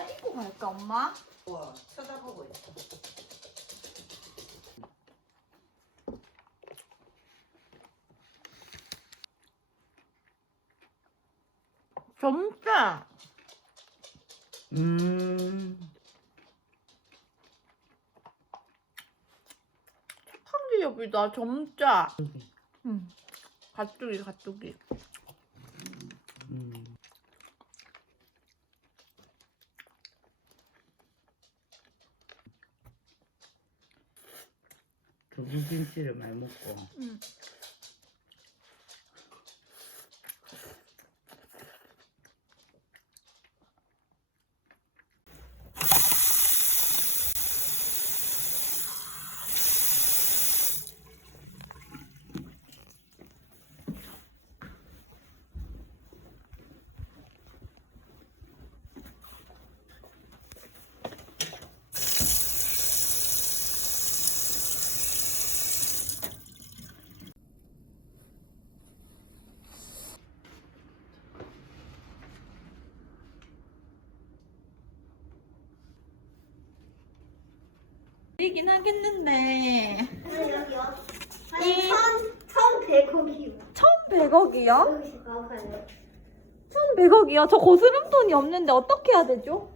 하나 입고 갈까, 엄마? 쳐다보고 있어. 점짜. 착한 기업이다, 점짜. 가뚜기, 가뚜기. 두부김치를 많이 먹고. 이긴 하겠는데. 여기요. 예. 1,100억이요. 1,100억이요? 여기서 가봐요. 1,100억이요? 저 고스름 돈이 없는데 어떻게 해야 되죠?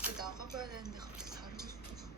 이제 나가봐야 되는데 갑자기 자르고 싶어서.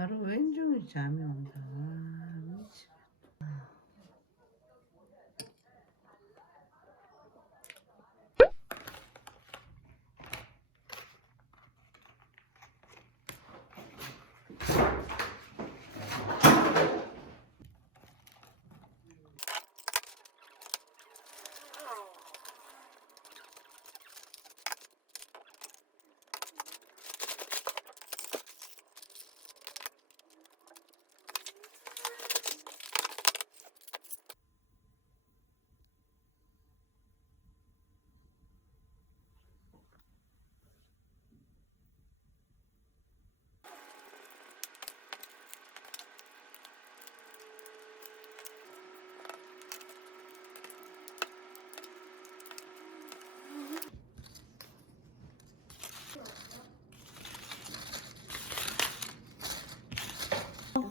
하루 왼종일 잠이 온다. 아, 미치겠다.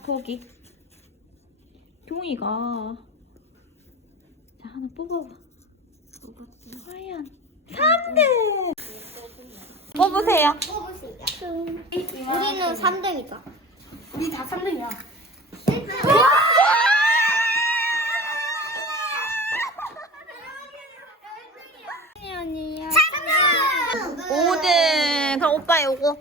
거기 종이가 자 하나 뽑아봐. 과연 3등 뽑으세요. 뽑으세요. 우리는 3등이다. 우리 다 3등이야. 아니야. 5등. 그럼 오빠 요거.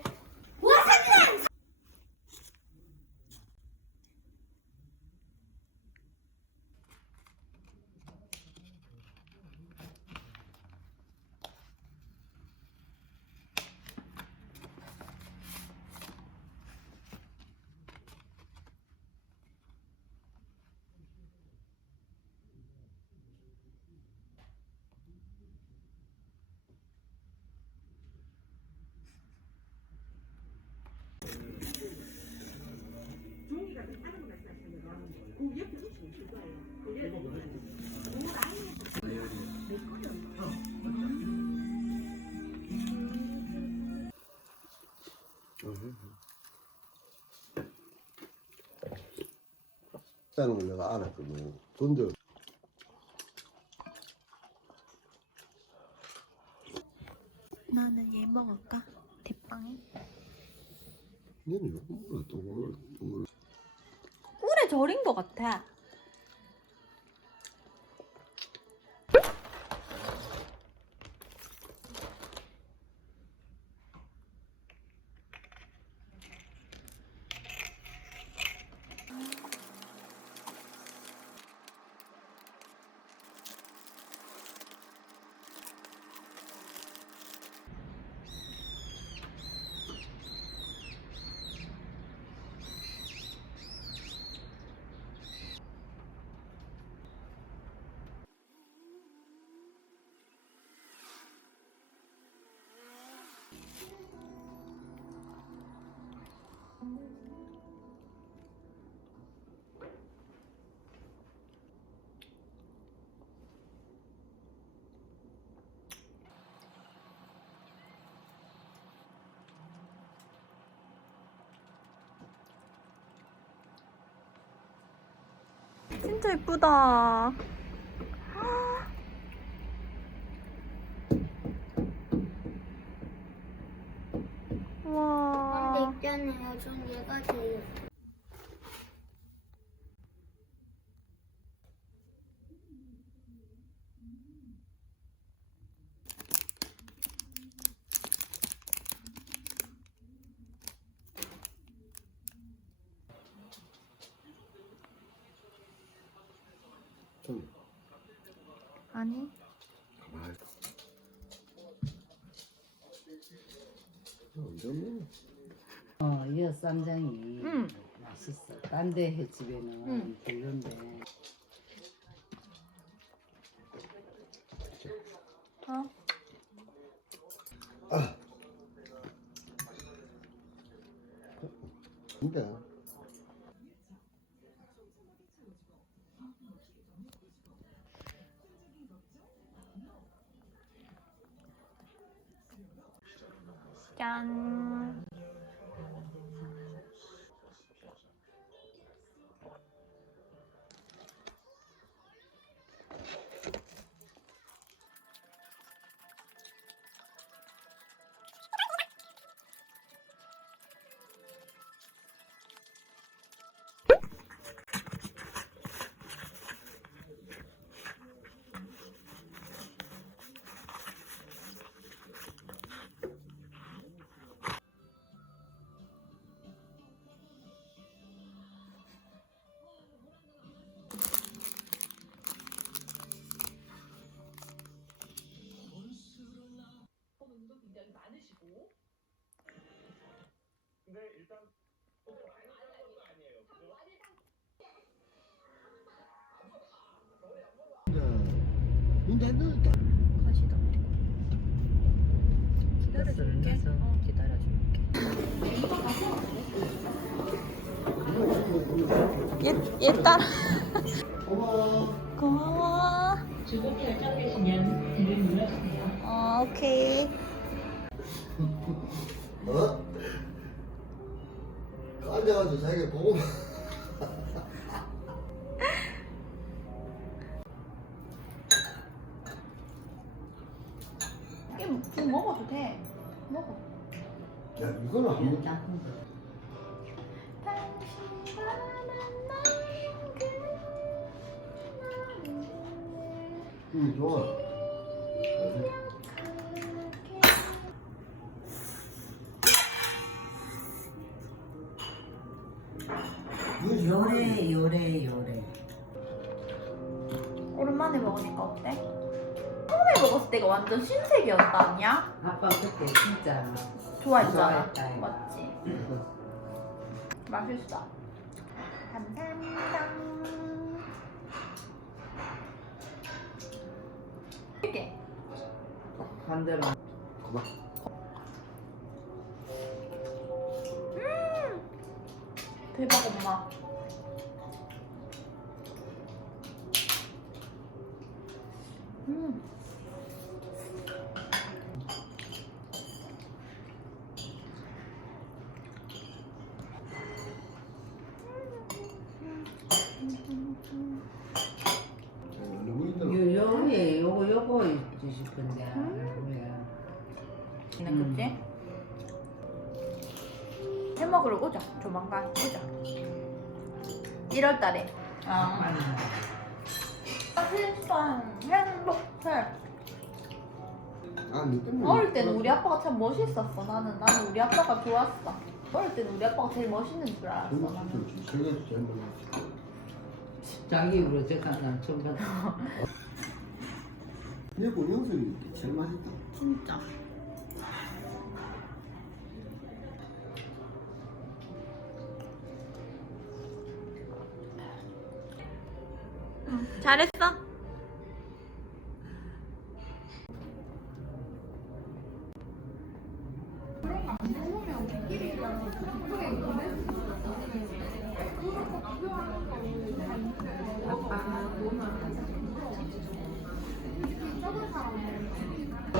다는 걸 내가 알았거든. 근데 나는 얘 먹을까? 대빵이. 얘는 왜 꿀을 또 꿀을 꿀에 절인 것 같아. 진짜 예쁘다. 와. 근데 있잖아요. 전 얘가 제일 예뻐요. 좀 아니. 가만히. 언제 먹어? 이 쌈장이 응. 맛있어. 딴 데 횟집에는 응. 별론데. 어? 근데 짠. 문안 넣었다. 가시다. 기다려줄게. 기다려줄게. 얘 따라. 고마워. 지금 결정되시면 배를 눌러주세요. 오케이. 어? 앉아가지고 자기가 보고. 국 먹어도 돼. 먹어. 야, 이거는 안 먹. 좋아. 요래. 오랜만에 먹으니까 어때? 처음에 먹었을 때가 완전 신세계였다 아니야? 아빠 그때 진짜 좋아했잖아. 좋아했다, 이거. 맞지? 맛있어. 감사합니다. 이렇게. 반대로. 그만. 대박 엄마. 너무 힘들어. 요거에 요거 있지 싶은데. 왜? 그치? 해 먹으러 오자. 조만간 오자. 1월달에. 아. 일단 행복해. 아, 니 때문에. 어릴 때는 우리 아빠가 참 멋있었어. 나는 우리 아빠가 좋았어. 어릴 때는 우리 아빠가 제일 멋있는 줄 알았어. 나는. 제가 제일 먼저. 자기 입으로 제가 난 처음 봤다. 내 본영석이 제일 맛있다. 진짜. 잘했어.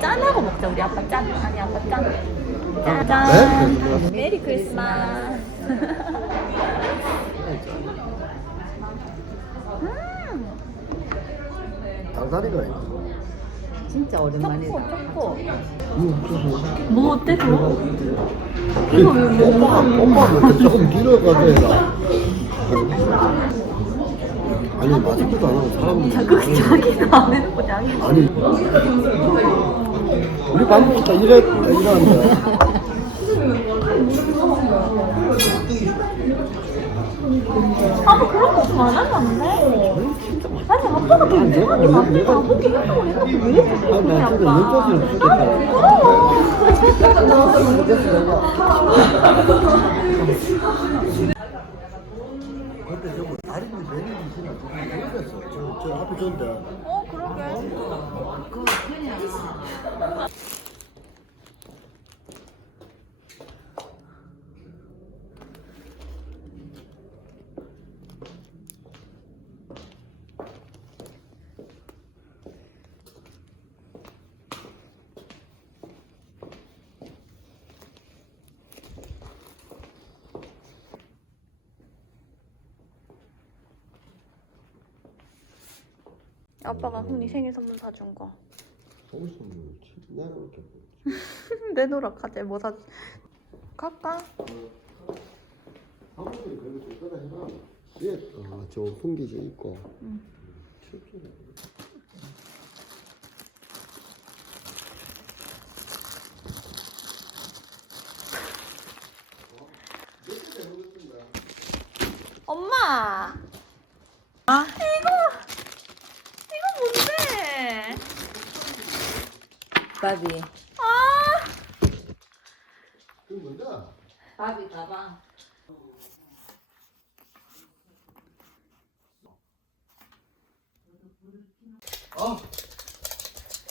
짠하고 먹자 우리 아빠 짠. 아니 아빠 짠. 짜잔. 네? 메리 크리스마스. 달다리가 있어. 진짜 오랜만이다. 초코. 이거 뭐 어때 저? 엄마는 조금 뒤로 가야 되나? 아니 맛있기도 안 하고 사람들이 자기는 안 해놓고 자기. 아니 우리 반복부터 이러는데 아빠 그런 거 없으면 안 하려는데? 아니 아빠가 굉장하게 만든 가보기 협동을 해서 왜 했어? 아니 나 지금 눈꽃을 그때 저거 다리는 매는 있으나 모르겠어. 저 앞에 좋은데. 어 그러게. 그거 그냥 아빠가 흥리 생일 선물 사준 거. 서울서 내놓을게. 내놓으라 카제 뭐 사? 갈까? 아무튼 그래도 좀 떠다 해봐. 예, 저 홍기지 있고. 응. 엄마. 아 이거 뭔데? 바비. 아. 그 뭐다? 바비 가방. 아,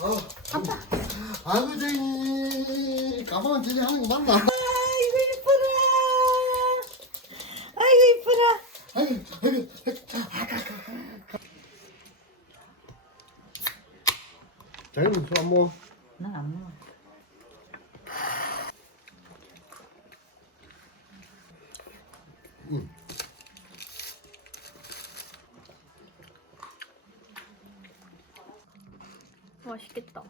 아이고 저기 가방은 저기 하는 거 맞나? 아이고 이뻐라. 아이고 이뻐라. 아이고 자기는 술안 먹어? 난 안 먹어. 응. 맛있겠다.